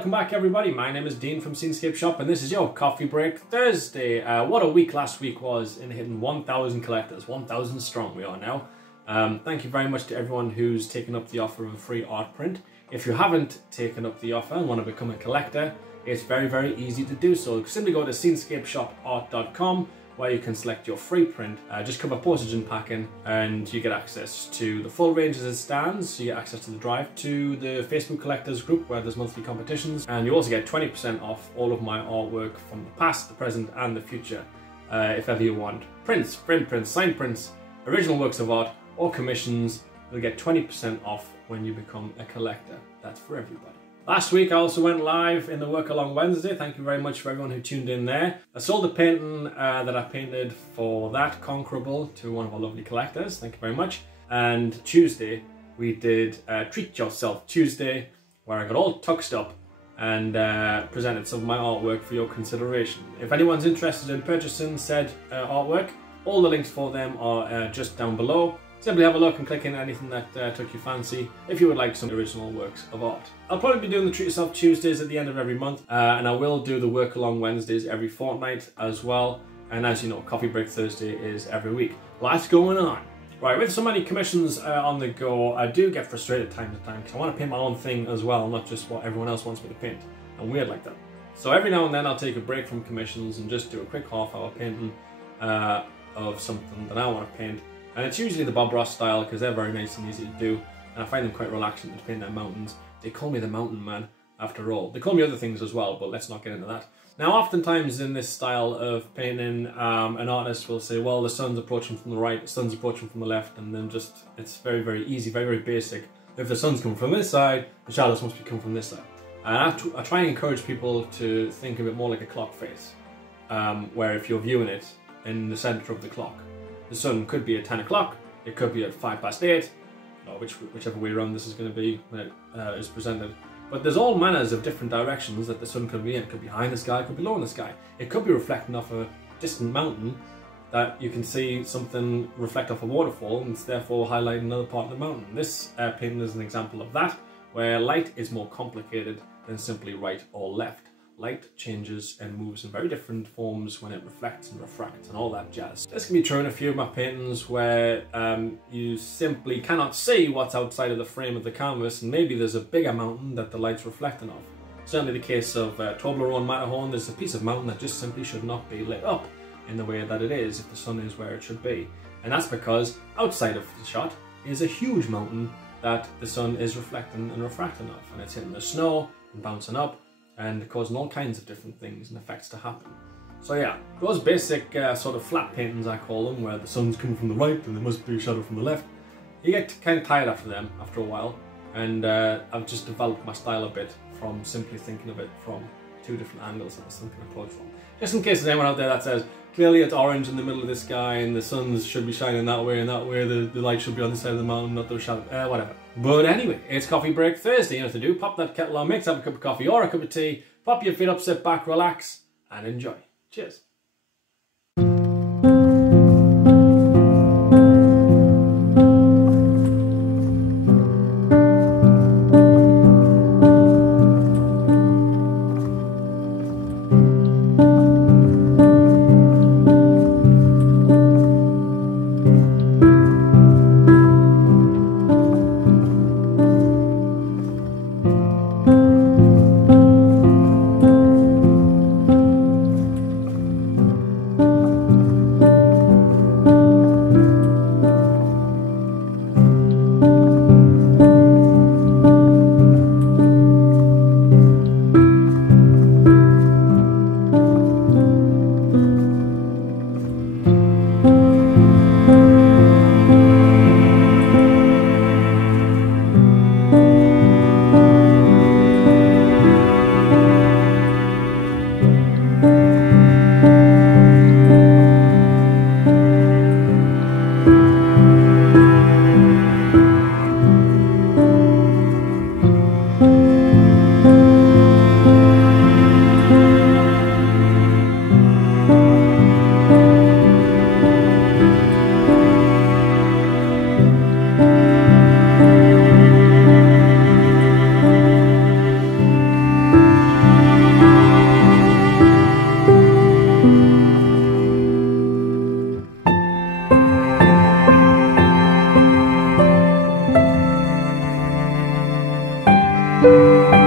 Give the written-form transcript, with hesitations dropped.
welcome back everybody. My name is Dean from Scenescapeshop and this is your Coffee Break Thursday. What a week last week was in hitting 1,000 collectors, 1,000 strong we are now. Thank you very much to everyone who's taken up the offer of a free art print. If you haven't taken up the offer and want to become a collector, it's very easy to do so. Simply go to scenescapeshopart.com where you can select your free print, just cover postage and packing, and you get access to the full range as it stands. You get access to the drive, to the Facebook collectors group where there's monthly competitions, and you also get 20% off all of my artwork from the past, the present and the future. If ever you want prints, print prints, signed prints, original works of art or commissions, you'll get 20% off when you become a collector. That's for everybody. Last week I also went live in the Work Along Wednesday. Thank you very much for everyone who tuned in there. I sold the painting that I painted for that Conquerable to one of our lovely collectors. Thank you very much. And Tuesday we did Treat Yourself Tuesday, where I got all tuxed up and presented some of my artwork for your consideration. If anyone's interested in purchasing said artwork, all the links for them are just down below. Simply have a look and click in anything that took your fancy if you would like some original works of art. I'll probably be doing the Treat Yourself Tuesdays at the end of every month, and I will do the Work Along Wednesdays every fortnight as well. And as you know, Coffee Break Thursday is every week. Lots going on. Right, with so many commissions on the go, I do get frustrated time to time because I want to paint my own thing as well, not just what everyone else wants me to paint. I'm weird like that. So every now and then I'll take a break from commissions and just do a quick half-hour painting of something that I want to paint. And it's usually the Bob Ross style because they're very nice and easy to do, and I find them quite relaxing to paint their mountains. They call me the mountain man after all. They call me other things as well, but let's not get into that. Now oftentimes in this style of painting, an artist will say, well, the sun's approaching from the right, the sun's approaching from the left, and then just, it's very easy, very basic. If the sun's coming from this side, the shadows must be coming from this side. And I try and encourage people to think of it more like a clock face, where if you're viewing it in the center of the clock, the sun could be at 10 o'clock, it could be at 8:05, or whichever way around this is going to be when it is presented. But there's all manners of different directions that the sun could be in. It could be high in the sky, it could be low in the sky. It could be reflecting off a distant mountain that you can see something reflect off a waterfall and it's therefore highlighting another part of the mountain. This painting is an example of that, where light is more complicated than simply right or left. Light changes and moves in very different forms when it reflects and refracts and all that jazz. This can be true in a few of my paintings where you simply cannot see what's outside of the frame of the canvas, and maybe there's a bigger mountain that the light's reflecting off. Certainly the case of Toblerone Matterhorn, there's a piece of mountain that just simply should not be lit up in the way that it is if the sun is where it should be. And that's because outside of the shot is a huge mountain that the sun is reflecting and refracting off, and it's hitting the snow and bouncing up and causing all kinds of different things and effects to happen. So yeah, those basic sort of flat paintings I call them, where the sun's coming from the right and there must be a shadow from the left, you get kind of tired after them after a while, and I've just developed my style a bit from simply thinking of it from two different angles that the sun can approach from. Just in case there's anyone out there that says, clearly it's orange in the middle of the sky and the sun should be shining that way and that way, the light should be on this side of the mountain, not the shadow, whatever. But anyway, it's Coffee Break Thursday, you know what to do. Pop that kettle on, mix up a cup of coffee or a cup of tea, pop your feet up, sit back, relax, and enjoy. Cheers. Bye.